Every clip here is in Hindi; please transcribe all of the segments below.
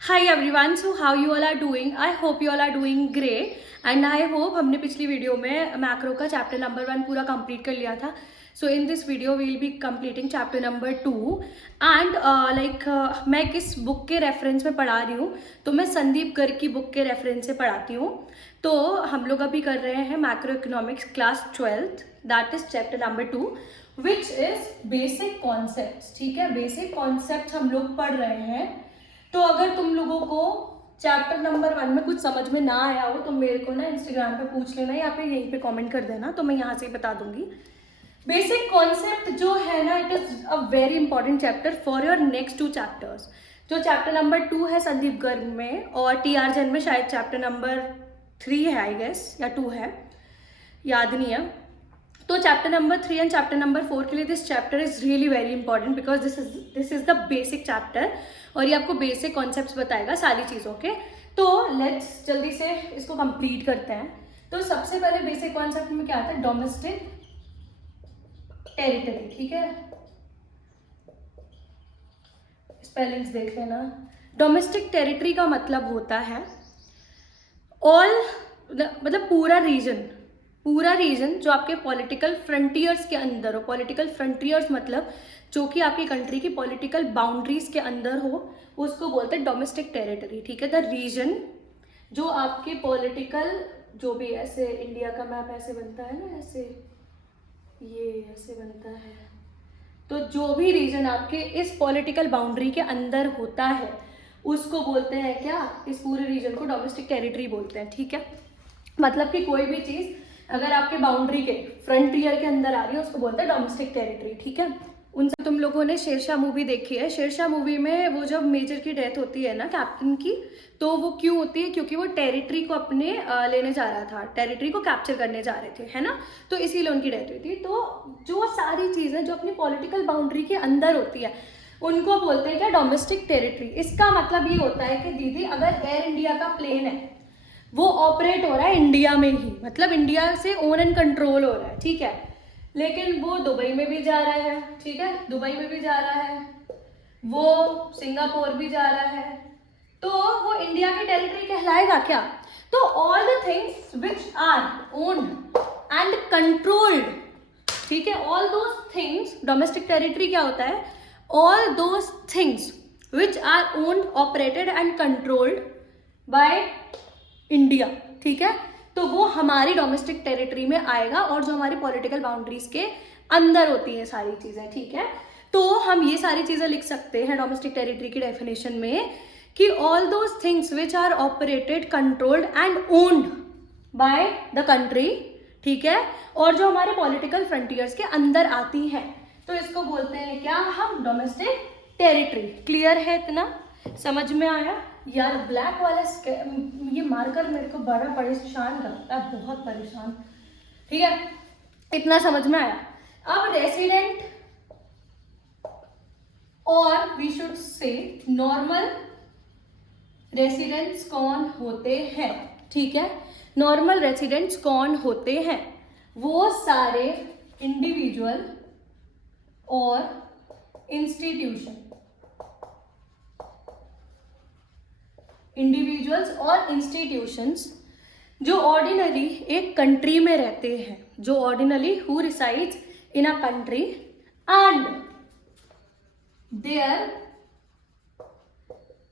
Hi everyone, so how you all are doing? I hope you all are doing great and I hope हमने पिछली वीडियो में मैक्रो का चैप्टर नंबर 1 पूरा कंप्लीट कर लिया था. So in this video we will be completing chapter number 2 and मैं किस बुक के रेफरेंस में पढ़ा रही हूँ, तो मैं संदीप गर्ग की बुक के रेफरेंस से पढ़ाती हूँ. तो हम लोग अभी कर रहे हैं macro economics class 12th, that is chapter number 2 which is basic concept. ठीक है, बेसिक कॉन्सेप्ट हम लोग पढ़ रहे हैं. तो अगर तुम लोगों को चैप्टर नंबर 1 में कुछ समझ में ना आया हो तो मेरे को ना इंस्टाग्राम पे पूछ लेना या फिर यहीं पे कमेंट कर देना, तो मैं यहाँ से ही बता दूंगी. बेसिक कॉन्सेप्ट जो है ना, it is a very important chapter for your next 2 chapters. जो चैप्टर नंबर 2 है संदीप गर्ग में, और टी आर जैन में शायद चैप्टर नंबर 3 है आई गेस, या 2 है, याद नहीं है. तो chapter number 3 and chapter number 4 के लिए this chapter is really very important because this is the basic chapter और ये आपको बेसिक कॉन्सेप्ट्स बताएगा सारी चीज़ों के. तो लेट्स जल्दी से इसको कंप्लीट करते हैं. तो सबसे पहले बेसिक कॉन्सेप्ट में क्या आता है? Domestic territory. ठीक है, स्पेलिंग्स देख लेना. डोमेस्टिक टेरिटरी का मतलब होता है ऑल, मतलब पूरा रीजन जो आपके पॉलिटिकल फ्रंटियर्स के अंदर हो. पॉलिटिकल फ्रंटियर्स मतलब जो कि आपकी कंट्री की पॉलिटिकल बाउंड्रीज के अंदर हो, उसको बोलते हैं डोमेस्टिक टेरिटरी. ठीक है, द रीजन जो आपके पॉलिटिकल, जो भी ऐसे इंडिया का मैप ऐसे बनता है ना, ऐसे ये ऐसे बनता है, तो जो भी रीजन आपके इस पॉलिटिकल बाउंड्री के अंदर होता है उसको बोलते हैं क्या? इस पूरे रीजन को डोमेस्टिक टेरिटरी बोलते हैं. ठीक है, मतलब कि कोई भी चीज अगर आपके बाउंड्री के फ्रंटियर के अंदर आ रही है उसको बोलते हैं डोमेस्टिक टेरिटरी. ठीक है, उनसे तुम लोगों ने शेरशाह मूवी देखी है. शेरशाह मूवी में वो जब मेजर की डेथ होती है ना, कैप्टन की, तो वो क्यों होती है? क्योंकि वो टेरिटरी को अपने लेने जा रहा था, टेरिटरी को कैप्चर करने जा रहे थे, है ना. तो इसीलिए उनकी डेथ हुई थी. तो जो सारी चीजें जो अपनी पॉलिटिकल बाउंड्री के अंदर होती है उनको बोलते हैं क्या? Domestic territory. इसका मतलब ये होता है कि दीदी अगर एयर इंडिया का प्लेन है वो ऑपरेट हो रहा है इंडिया में ही, मतलब इंडिया से ओन एंड कंट्रोल हो रहा है. ठीक है, लेकिन वो दुबई में भी जा रहा है. ठीक है, दुबई में भी जा रहा है, वो सिंगापुर भी जा रहा है, तो वो इंडिया की टेरिटरी कहलाएगा क्या? तो all the things which are owned and controlled. ठीक है, all those things, domestic territory क्या होता है? All those things which are owned, operated and controlled by India. ठीक है, तो वो हमारी डोमेस्टिक टेरिटरी में आएगा और जो हमारी पॉलिटिकल बाउंड्रीज के अंदर होती है सारी चीजें. ठीक है, तो हम ये सारी चीजें लिख सकते हैं डोमेस्टिक टेरिटरी की डेफिनेशन में कि all those things which are operated, controlled and owned by the country. ठीक है, और जो हमारे पॉलिटिकल फ्रंटियर्स के अंदर आती हैं, तो इसको बोलते हैं क्या हम? Domestic territory. क्लियर है? इतना समझ में आया? यार ब्लैक वाला ये मार्कर मेरे को बड़ा परेशान करता है, बहुत परेशान. ठीक है, इतना समझ में आया. अब रेसिडेंट, और we should say normal residents कौन होते हैं? ठीक है, नॉर्मल रेसिडेंट्स कौन होते हैं? वो सारे इंडिविजुअल और इंस्टीट्यूशन, इंडिविजुअल्स और इंस्टीट्यूशंस जो ऑर्डिनरी एक कंट्री में रहते हैं, जो ordinary who resides in a country and their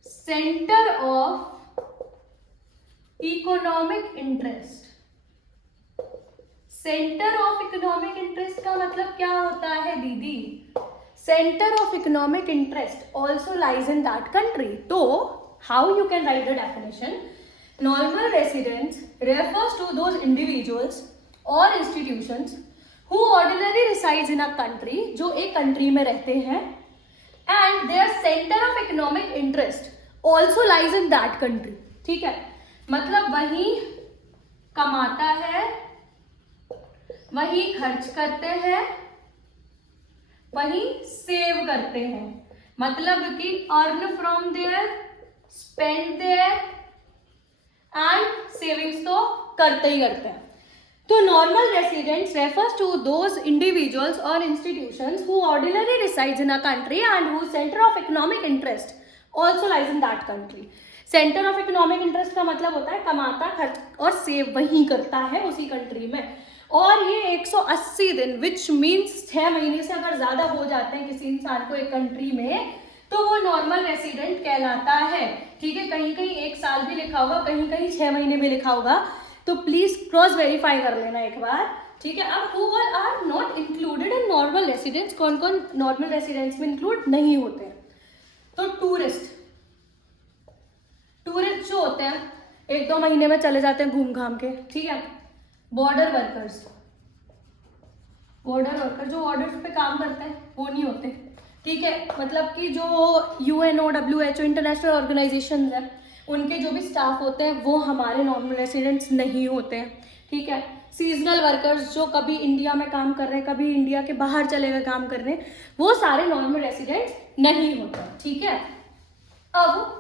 centre of economic interest. Centre of economic interest का मतलब क्या होता है दीदी? Centre of economic interest also lies in that country. तो how you can write the definition? Normal residents refers to those individuals or institutions who ordinarily resides in a country, जो एक country में रहते हैं, and their center of economic interest also lies in that country. ठीक है, मतलब वही कमाता है, वही खर्च करते हैं, वही सेव करते हैं, मतलब कि earn from there, spend there and savings तो करते ही करते हैं. तो normal residents refers to those individuals और institutions who ordinary resides in a country and who centre of economic interest also lies in that country. Centre of economic interest का मतलब होता है कमाता, खर्च और सेव वही करता है उसी कंट्री में। और ये 180 दिन विच मीन्स 6 महीने से अगर ज़्यादा हो जाते हैं किसी इंसान को एक कंट्री में, तो वो नॉर्मल रेसिडेंट कहलाता है। ठीक है, कहीं कहीं 1 साल भी लिखा होगा, कहीं कहीं 6 महीने भी लिखा होगा, तो प्लीज क्रॉस वेरीफाई कर लेना एक बार। ठीक है, अब who all are not included in normal residents, कौन कौन नॉर्मल रेसिडेंट्स में इंक्लूड नहीं होते हैं? तो टूरिस्ट जो होते हैं 1-2 महीने में चले जाते हैं घूम घाम के। ठीक है, बॉर्डर वर्कर जो बॉर्डर पे काम करते हैं वो नहीं होते। ठीक है, मतलब कि जो UNO WHO इंटरनेशनल ऑर्गेनाइजेशन है उनके जो भी स्टाफ होते हैं वो हमारे नॉर्मल रेसिडेंट्स नहीं होते हैं। ठीक है, सीजनल वर्कर्स जो कभी इंडिया में काम कर रहे हैं, कभी इंडिया के बाहर चले गए काम करने, वो सारे नॉर्मल रेसिडेंट्स नहीं होते। ठीक है, अब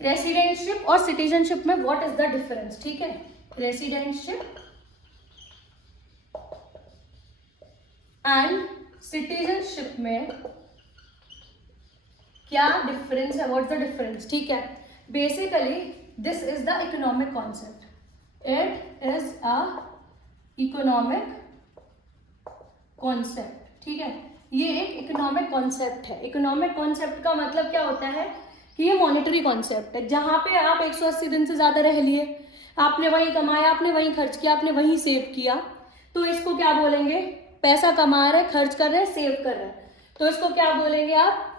रेसिडेंटशिप और सिटीजनशिप में व्हाट इज द डिफरेंस? ठीक है, रेसिडेंटशिप एंड सिटीजनशिप में क्या डिफरेंस है? What is the difference? ठीक है, basically this is the economic concept, it is a economic concept. ठीक है, ये एक इकोनॉमिक कॉन्सेप्ट है। इकोनॉमिक कॉन्सेप्ट का मतलब क्या होता है कि ये मॉनेटरी कॉन्सेप्ट है, जहाँ पे आप 180 दिन से ज़्यादा रह लिए, आपने वहीं कमाया, आपने वहीं खर्च किया, आपने वहीं सेव किया, तो इसको क्या बोलेंगे? पैसा कमा रहे, खर्च कर रहे, सेव कर रहे, तो इसको क्या बोलेंगे? आप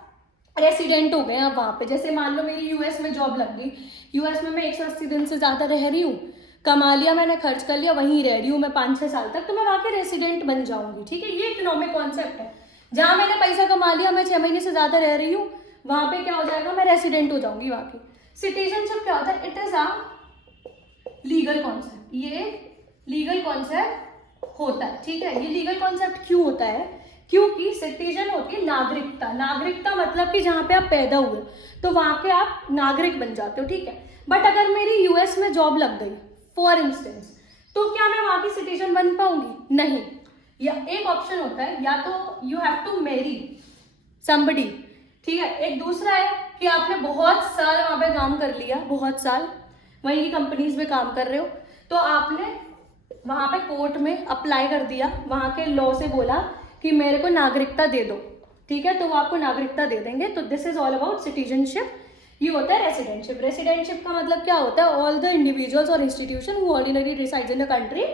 रेसिडेंट हो गए आप वहाँ पे। जैसे मान लो मेरी US में जॉब लग गई, US में मैं 180 दिन से ज़्यादा रह रही हूँ, कमा लिया मैंने, खर्च कर लिया, वहीं रह रही हूँ मैं 5-6 साल तक, तो मैं वहाँ के रेसिडेंट बन जाऊँगी। ठीक है, ये इकोनॉमिक कॉन्सेप्ट है। जहाँ मैंने पैसा कमा लिया, मैं 6 महीने से ज़्यादा रह रही हूँ, वहाँ पे क्या हो जाएगा? मैं रेसिडेंट हो जाऊँगी वहाँ की। सिटीजनशिप क्या होता है? It is a legal concept, ये लीगल कॉन्सेप्ट होता है। ठीक है, ये लीगल कॉन्सेप्ट क्यों होता है? क्योंकि सिटीजन होती है नागरिकता। नागरिकता मतलब कि जहाँ पे आप पैदा हुए तो वहाँ के आप नागरिक बन जाते हो। ठीक है, बट अगर मेरी US में जॉब लग गई फॉर इंस्टेंस, तो क्या मैं वहाँ की सिटीजन बन पाऊंगी? नहीं। या एक ऑप्शन होता है, या तो you have to marry somebody. ठीक है, एक दूसरा है कि आपने बहुत साल वहाँ पे काम कर लिया, बहुत साल वहीं की कंपनीज में काम कर रहे हो, तो आपने वहाँ पे कोर्ट में अप्लाई कर दिया, वहाँ के लॉ से बोला कि मेरे को नागरिकता दे दो। ठीक है, तो वो आपको नागरिकता दे देंगे। तो this is all about citizenship. ये होता है रेसिडेंटशिप। रेसिडेंटशिप का मतलब क्या होता है? ऑल द इंडिविजुअल्स और institution who ordinary resides in the country,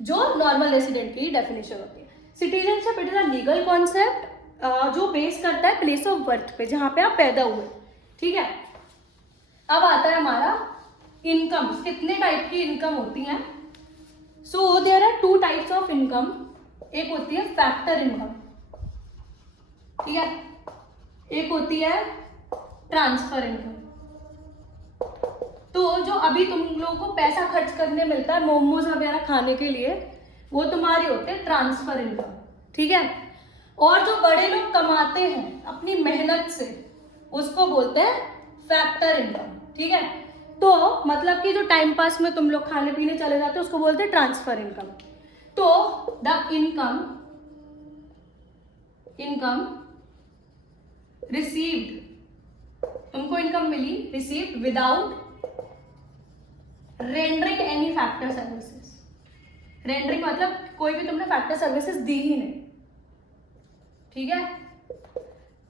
जो नॉर्मल रेसिडेंट की डेफिनेशन होती है। Citizenship it is a legal concept जो बेस करता है प्लेस ऑफ बर्थ पे, जहाँ पे आप पैदा हुए। ठीक है, अब आता है हमारा इनकम। कितने टाइप की इनकम होती हैं? So there are 2 types of income. एक होती है फैक्टर इनकम, ठीक है, एक होती है ट्रांसफर इनकम। तो जो अभी तुम लोगों को पैसा खर्च करने मिलता है मोमोज वगैरह खाने के लिए, वो तुम्हारे होते हैं ट्रांसफर इनकम। ठीक है, और जो बड़े लोग कमाते हैं अपनी मेहनत से, उसको बोलते हैं फैक्टर इनकम। ठीक है, तो मतलब कि जो टाइम पास में तुम लोग खाने पीने चले जाते हो उसको बोलते हैं ट्रांसफर इनकम। तो द इनकम रिसीव्ड, तुमको इनकम मिली, received without rendering any factor services. Rendering मतलब कोई भी तुमने फैक्टर सर्विसेज दी ही नहीं। ठीक है,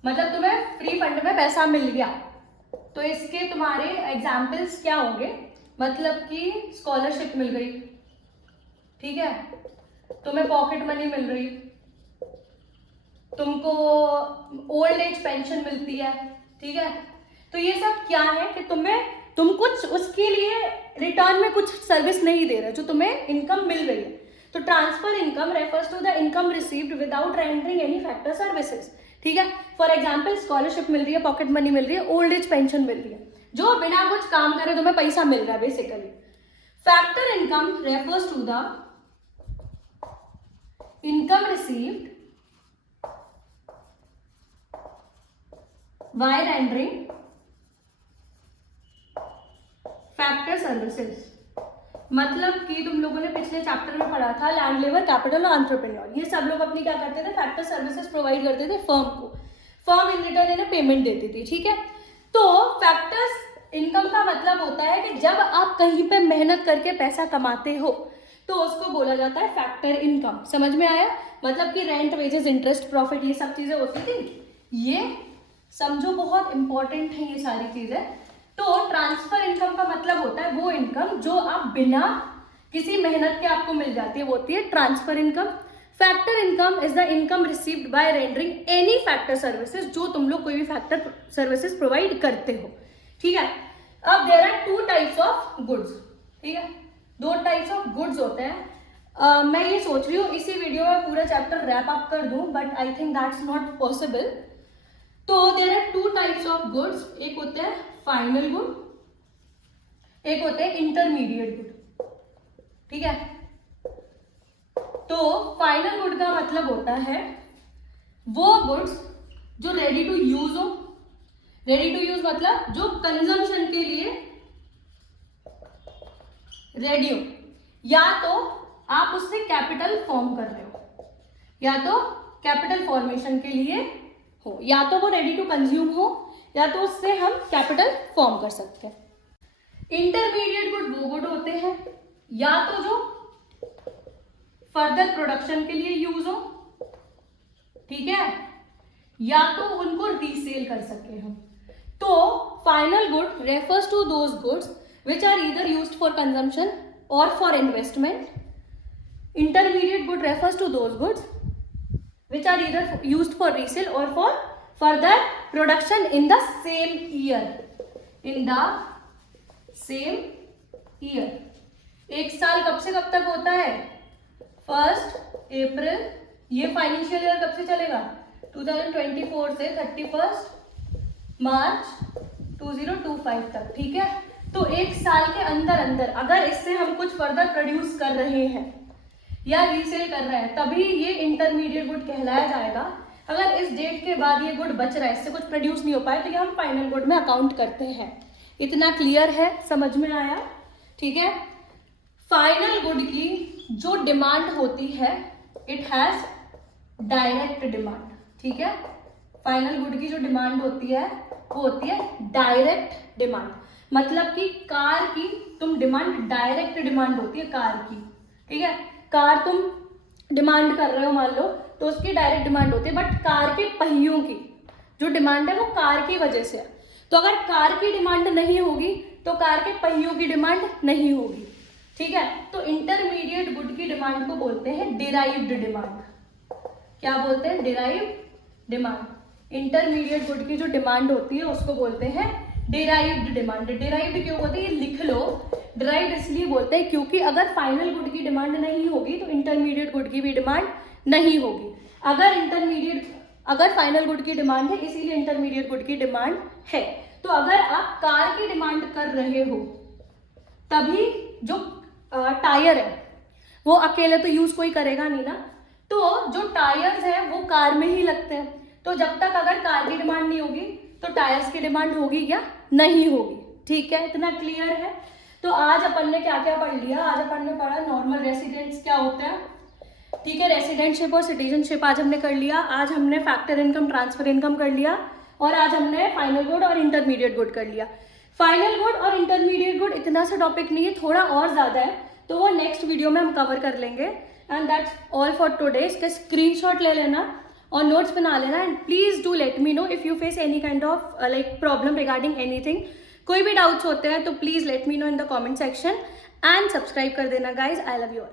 मतलब तुम्हें फ्री फंड में पैसा मिल गया, तो इसके तुम्हारे एग्जाम्पल्स क्या होंगे? मतलब कि स्कॉलरशिप मिल गई, ठीक है, तुम्हें पॉकेट मनी मिल रही, तुमको ओल्ड एज पेंशन मिलती है। ठीक है, तो ये सब क्या है कि तुम कुछ उसके लिए रिटर्न में कुछ सर्विस नहीं दे रहे, जो तुम्हें इनकम मिल रही है। तो transfer income refers to the income received without rendering any factor services. ठीक है, फॉर एग्जाम्पल स्कॉलरशिप मिल रही है, पॉकेट मनी मिल रही है, ओल्ड एज पेंशन मिल रही है, जो बिना कुछ काम करे तुम्हें पैसा मिल रहा है basically. Factor income refers to the income received by rendering factor services. मतलब कि तुम लोगों ने पिछले चैप्टर में पढ़ा था लैंड लेबर, कैपिटल और एंटरप्रेन्योर, ये सब लोग अपनी क्या करते थे? फैक्टर सर्विसेज प्रोवाइड करते थे फर्म को, फर्म इन रिटर्न इन्हें पेमेंट देती थी। ठीक है, तो फैक्टर्स इनकम का मतलब होता है कि जब आप कहीं पे मेहनत करके पैसा कमाते हो तो उसको बोला जाता है फैक्टर इनकम। समझ में आया? मतलब कि रेंट, वेजेस, इंटरेस्ट, प्रॉफिट, ये सब चीजें होती थी, ये समझो बहुत इंपॉर्टेंट है ये सारी चीजें। तो ट्रांसफर इनकम का मतलब होता है वो इनकम जो आप बिना किसी मेहनत के आपको मिल जाती है, वो होती है transfer income. Factor income is the income received by rendering any factor services, जो तुम लोग कोई भी फैक्टर सर्विसेज प्रोवाइड करते हो। ठीक है, अब there are two types of goods. ठीक है, दो टाइप्स ऑफ गुड्स होते हैं। मैं ये सोच रही हूँ इसी वीडियो में पूरा चैप्टर रैप अप कर दूं, but I think that's not possible. तो there are two types of goods, एक होते हैं फाइनल गुड, एक होते हैं इंटरमीडिएट गुड। ठीक है, तो फाइनल गुड का मतलब होता है वो गुड्स जो रेडी टू यूज हो। रेडी टू यूज मतलब जो कंजम्पशन के लिए रेडी हो, या तो आप उससे कैपिटल फॉर्म कर रहे हो, या तो कैपिटल फॉर्मेशन के लिए हो, या तो वो रेडी टू कंज्यूम हो, या तो उससे हम कैपिटल फॉर्म कर सकते हैं। इंटरमीडिएट गुड वो गुड होते हैं या तो जो फर्दर प्रोडक्शन के लिए यूज हो, ठीक है, या तो उनको रीसेल कर सके हम। तो final good refers to those goods which are either used for consumption or for investment. Intermediate good refers to those goods which are either used for resale or for further production in the same year. In the same year. एक साल कब से कब तक होता है? 1 अप्रैल, ये फाइनेंशियल ईयर कब से चलेगा? 2024 से 31 मार्च 2025 तक। ठीक है, तो एक साल के अंदर अंदर अगर इससे हम कुछ फर्दर प्रोड्यूस कर रहे हैं या रीसेल कर रहे हैं, तभी ये इंटरमीडिएट गुड कहलाया जाएगा। अगर इस डेट के बाद ये गुड बच रहा है, इससे कुछ प्रोड्यूस नहीं हो पाए, तो ये हम फाइनल गुड में अकाउंट करते हैं। इतना क्लियर है? समझ में आया? ठीक है, फाइनल गुड की जो डिमांड होती है, इट हैज डायरेक्ट डिमांड। ठीक है, फाइनल गुड की जो डिमांड होती है वो होती है डायरेक्ट डिमांड। मतलब कि कार की तुम डिमांड, डायरेक्ट डिमांड होती है कार की। ठीक है, कार तुम डिमांड कर रहे हो मान लो, तो उसकी डायरेक्ट डिमांड होती है, बट कार के पहियों की जो डिमांड है वो कार की वजह से। तो अगर कार की डिमांड नहीं होगी तो कार के पहियों की डिमांड नहीं होगी। ठीक है, तो इंटरमीडिएट गुड की डिमांड को बोलते हैं डिराइव्ड डिमांड। क्या बोलते हैं? Derived demand. इंटरमीडिएट गुड की जो डिमांड होती है उसको बोलते हैं डिराइव्ड डिमांड। डिराइव्ड क्यों होती है? ये लिख लो। डिराइव्ड इसलिए बोलते हैं क्योंकि अगर फाइनल गुड की डिमांड नहीं होगी तो इंटरमीडिएट गुड की भी डिमांड नहीं होगी। अगर फाइनल गुड की डिमांड है, इसीलिए इंटरमीडिएट गुड की डिमांड है। तो अगर आप कार की डिमांड कर रहे हो, तभी जो टायर है वो अकेले तो यूज कोई करेगा नहीं ना, तो जो टायर्स है वो कार में ही लगते हैं। तो जब तक अगर कार की डिमांड नहीं होगी तो टायर्स की डिमांड होगी या नहीं होगी। ठीक है, इतना क्लियर है? तो आज अपन ने क्या क्या पढ़ लिया? आज अपन ने पढ़ा नॉर्मल रेसिडेंट्स क्या होते हैं। ठीक है, रेसिडेंटशिप और सिटीजनशिप आज हमने कर लिया। आज हमने फैक्टर इनकम, ट्रांसफर इनकम कर लिया, और आज हमने फाइनल गुड और इंटरमीडिएट गुड कर लिया। फाइनल गुड और इंटरमीडिएट गुड इतना सा टॉपिक नहीं है, थोड़ा और ज्यादा है, तो वो नेक्स्ट वीडियो में हम कवर कर लेंगे। And that's all for today. इसका स्क्रीनशॉट ले लेना और नोट्स बना लेना, and please do let me know if you face any kind of like problem regarding anything. कोई भी डाउट्स होते हैं तो please let me know in the comment section, and subscribe कर देना guys. I love you all.